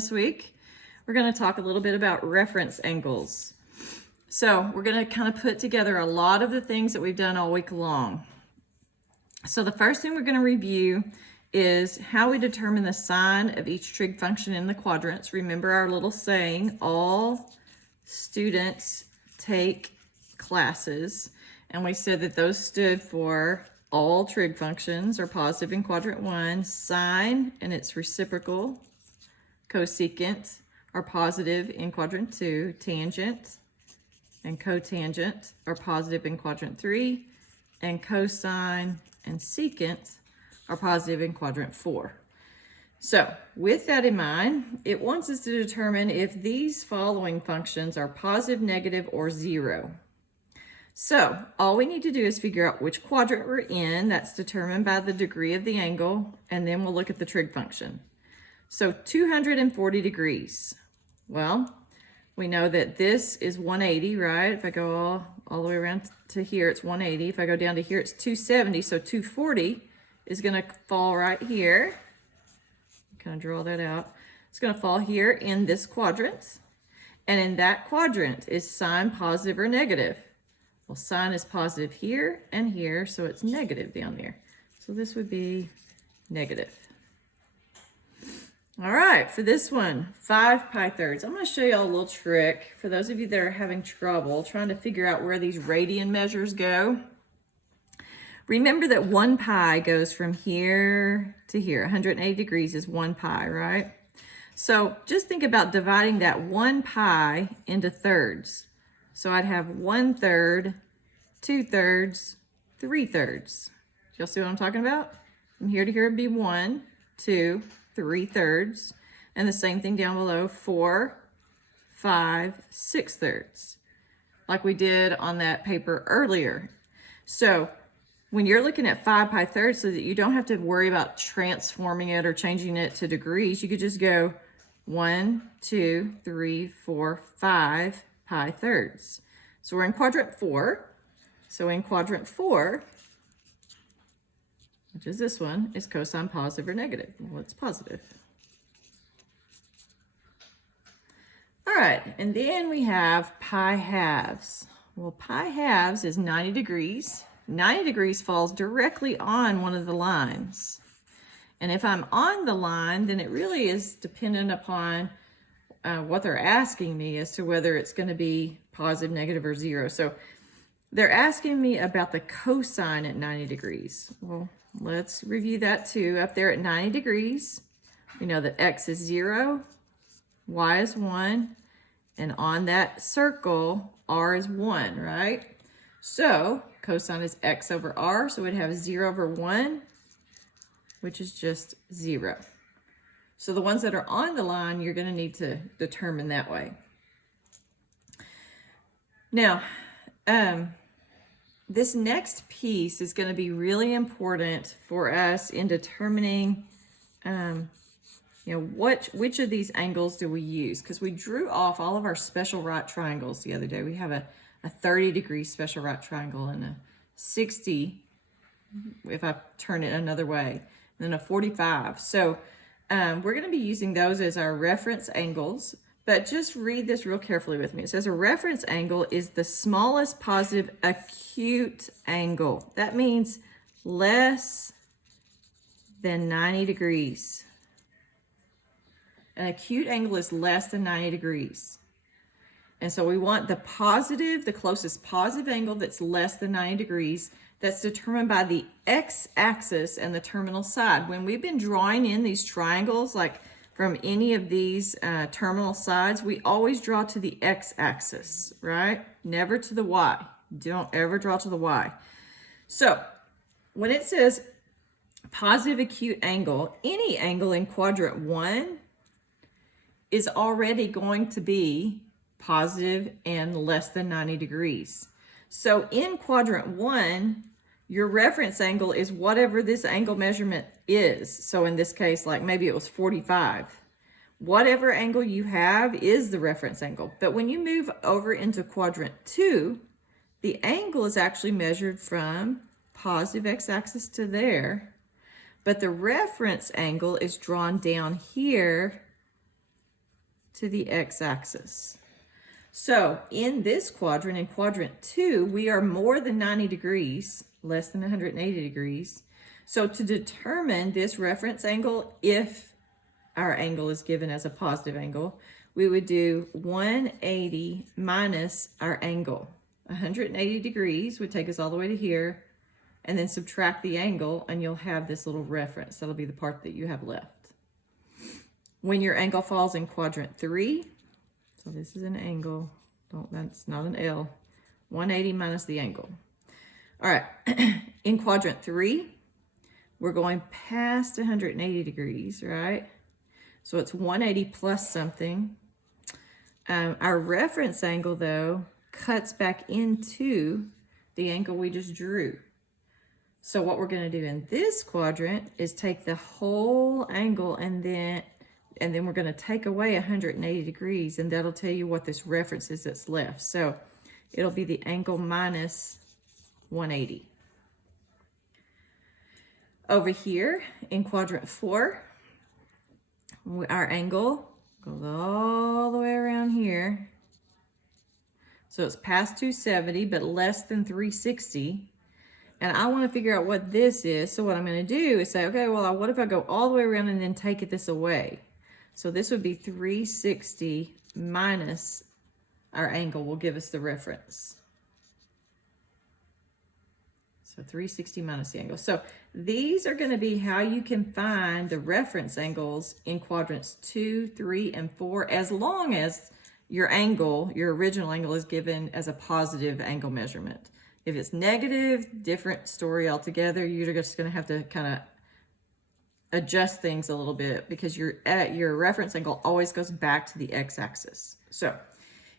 This week, we're going to talk a little bit about reference angles. So we're going to kind of put together a lot of the things that we've done all week long. So the first thing we're going to review is how we determine the sign of each trig function in the quadrants. Remember our little saying, all students take classes. And we said that those stood for all trig functions are positive in quadrant 1, sine and its reciprocal, cosecant are positive in quadrant 2, tangent and cotangent are positive in quadrant 3, and cosine and secant are positive in quadrant 4. So with that in mind, it wants us to determine if these following functions are positive, negative, or 0. So all we need to do is figure out which quadrant we're in. That's determined by the degree of the angle, and then we'll look at the trig function. So 240 degrees. Well, we know that this is 180, right? If I go all the way around to here, it's 180. If I go down to here, it's 270. So 240 is going to fall right here. Kind of draw that out. It's going to fall here in this quadrant. And in that quadrant, is sine positive or negative? Well, sine is positive here and here, so it's negative down there. So this would be negative. All right, for this one, 5 pi thirds. I'm going to show you all a little trick for those of you that are having trouble trying to figure out where these radian measures go. Remember that 1 pi goes from here to here. 180 degrees is 1 pi, right? So just think about dividing that 1 pi into thirds. So I'd have 1/3, 2/3, 3/3. Y'all see what I'm talking about? From here to here would be 1, 2, 3/3, and the same thing down below, 4, 5, 6/3, like we did on that paper earlier. So when you're looking at 5 pi thirds, so that you don't have to worry about transforming it or changing it to degrees, you could just go 1, 2, 3, 4, 5 pi thirds. So we're in quadrant 4. So in quadrant 4, which is this one, is cosine positive or negative? Well, it's positive. All right, and then we have pi halves. Well, pi halves is 90 degrees. 90 degrees falls directly on one of the lines. And if I'm on the line, then it really is dependent upon what they're asking me as to whether it's going to be positive, negative, or 0. So they're asking me about the cosine at 90 degrees. Well, let's review that too. Up there at 90 degrees, we know that x is 0, y is 1, and on that circle, r is 1, right? So cosine is x over r, so we'd have 0 over 1, which is just 0. So the ones that are on the line, you're going to need to determine that way. Now, this next piece is going to be really important for us in determining, which of these angles do we use? Because we drew off all of our special right triangles the other day. We have a 30-degree special right triangle and a 60, if I turn it another way, and then a 45. So we're going to be using those as our reference angles, but just read this real carefully with me. It says a reference angle is the smallest positive acute angle. That means less than 90 degrees. An acute angle is less than 90 degrees. And so we want the closest positive angle that's less than 90 degrees. That's determined by the x-axis and the terminal side. When we've been drawing in these triangles, like from any of these terminal sides, we always draw to the x-axis, right? Never to the y. Don't ever draw to the y. So when it says positive acute angle, any angle in quadrant 1 is already going to be positive and less than 90 degrees. So in quadrant 1, your reference angle is whatever this angle measurement is. So in this case, like maybe it was 45. Whatever angle you have is the reference angle. But when you move over into quadrant 2, the angle is actually measured from positive x-axis to there, but the reference angle is drawn down here to the x-axis. So in this quadrant, in quadrant 2, we are more than 90 degrees, less than 180 degrees. So to determine this reference angle, if our angle is given as a positive angle, we would do 180 minus our angle. 180 degrees would take us all the way to here, and then subtract the angle, and you'll have this little reference. That'll be the part that you have left. When your angle falls in quadrant 3, so this is an angle, that's not an L, 180 minus the angle. All right, in quadrant 3, we're going past 180 degrees, right? So it's 180 plus something. Our reference angle, though, cuts back into the angle we just drew. So what we're going to do in this quadrant is take the whole angle and then we're going to take away 180 degrees, and that'll tell you what this reference is that's left. So it'll be the angle minus 180. Over here in quadrant 4, our angle goes all the way around here. So it's past 270, but less than 360. And I want to figure out what this is. So what I'm going to do is say, okay, well, what if I go all the way around and then take this away? So this would be 360 minus our angle will give us the reference. So 360 minus the angle. So these are going to be how you can find the reference angles in quadrants 2, 3, and 4, as long as your angle, your original angle, is given as a positive angle measurement. If it's negative, different story altogether. You're just going to have to kind of adjust things a little bit, because your reference angle always goes back to the x-axis. So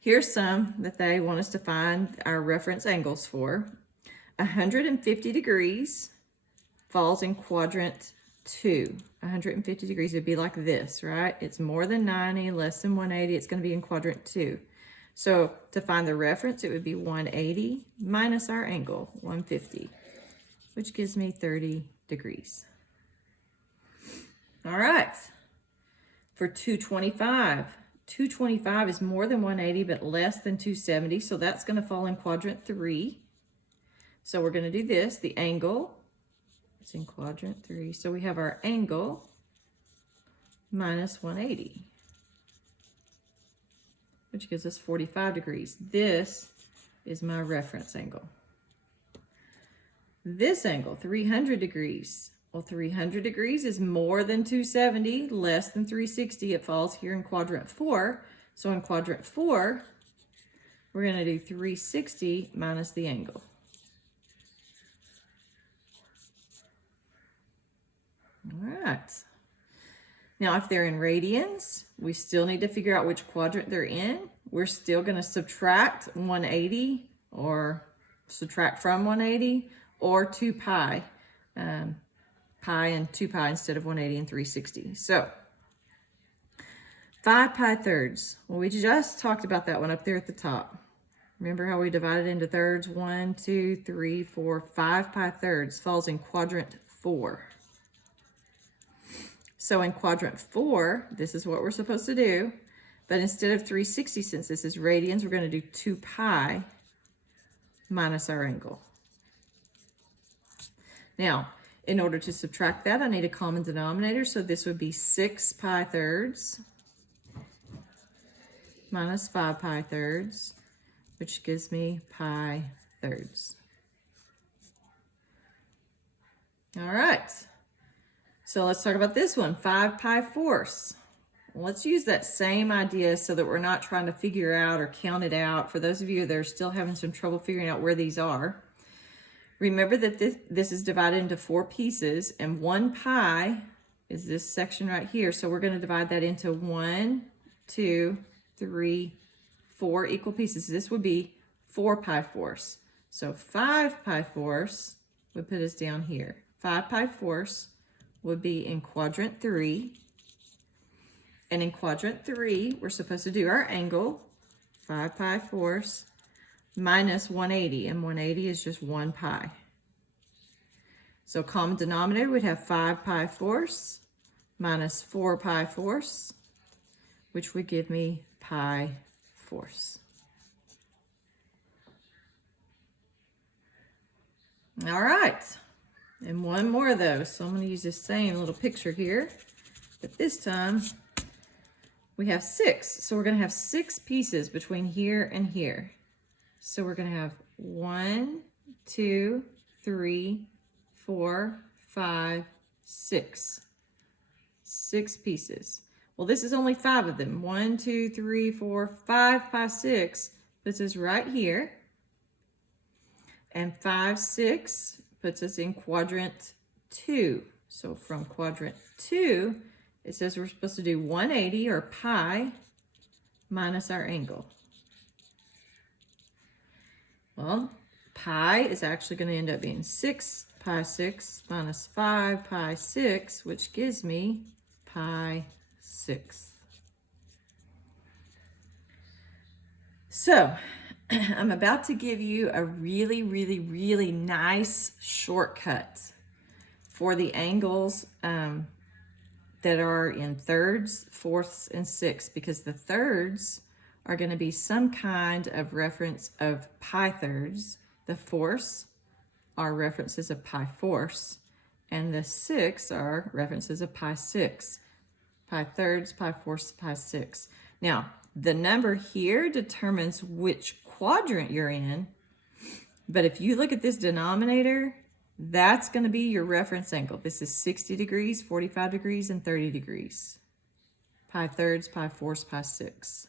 here's some that they want us to find our reference angles for. 150 degrees falls in quadrant 2. 150 degrees would be like this, right? It's more than 90, less than 180. It's going to be in quadrant 2. So to find the reference, it would be 180 minus our angle, 150, which gives me 30 degrees. All right. For 225, 225 is more than 180, but less than 270. So that's going to fall in quadrant 3. So we're going to do this. The angle is in quadrant 3. So we have our angle minus 180, which gives us 45 degrees. This is my reference angle. This angle, 300 degrees. Well, 300 degrees is more than 270, less than 360. It falls here in quadrant 4. So in quadrant 4, we're going to do 360 minus the angle. All right. Now, if they're in radians, we still need to figure out which quadrant they're in. We're still going to subtract 180, or subtract from 180, or 2 pi. Pi and 2 pi instead of 180 and 360. So 5 pi thirds. Well, we just talked about that one up there at the top. Remember how we divided into thirds? 1, 2, 3, 4, 5 pi thirds falls in quadrant 4. So in quadrant 4, this is what we're supposed to do. But instead of 360, since this is radians, we're going to do 2 pi minus our angle. Now, in order to subtract that, I need a common denominator. So this would be 6 pi thirds minus 5 pi thirds, which gives me pi thirds. All right. So let's talk about this one, 5 pi fourths. Let's use that same idea so that we're not trying to figure out or count it out. For those of you that are still having some trouble figuring out where these are, remember that this is divided into 4 pieces, and 1 pi is this section right here. So we're going to divide that into 1, 2, 3, 4 equal pieces. This would be 4 pi fourths. So 5 pi fourths would put us down here. 5 pi fourths would be in quadrant 3. And in quadrant 3, we're supposed to do our angle, 5 pi fourths, minus 180. And 180 is just 1 pi. So common denominator would have 5 pi fourths minus 4 pi fourths, which would give me pi fourths. All right, and one more of those. So I'm going to use this same little picture here, but this time we have 6. So we're going to have 6 pieces between here and here. So we're going to have 1, 2, 3, 4, 5, 6. 6 pieces. Well, this is only 5 of them. 1, 2, 3, 4, 5 pi 6 puts us right here. And 5, 6 puts us in quadrant 2. So from quadrant 2, it says we're supposed to do 180 or pi minus our angle. Well, pi is actually going to end up being 6 pi 6 minus 5 pi 6, which gives me pi 6. So I'm about to give you a really, really, really nice shortcut for the angles that are in thirds, fourths, and sixths, because the thirds are going to be some kind of reference of pi thirds. The fourths are references of pi fourths, and the sixths are references of pi six. Pi thirds, pi fourths, pi sixths. Now, the number here determines which quadrant you're in, but if you look at this denominator, that's going to be your reference angle. This is 60 degrees, 45 degrees, and 30 degrees. Pi thirds, pi fourths, pi sixths.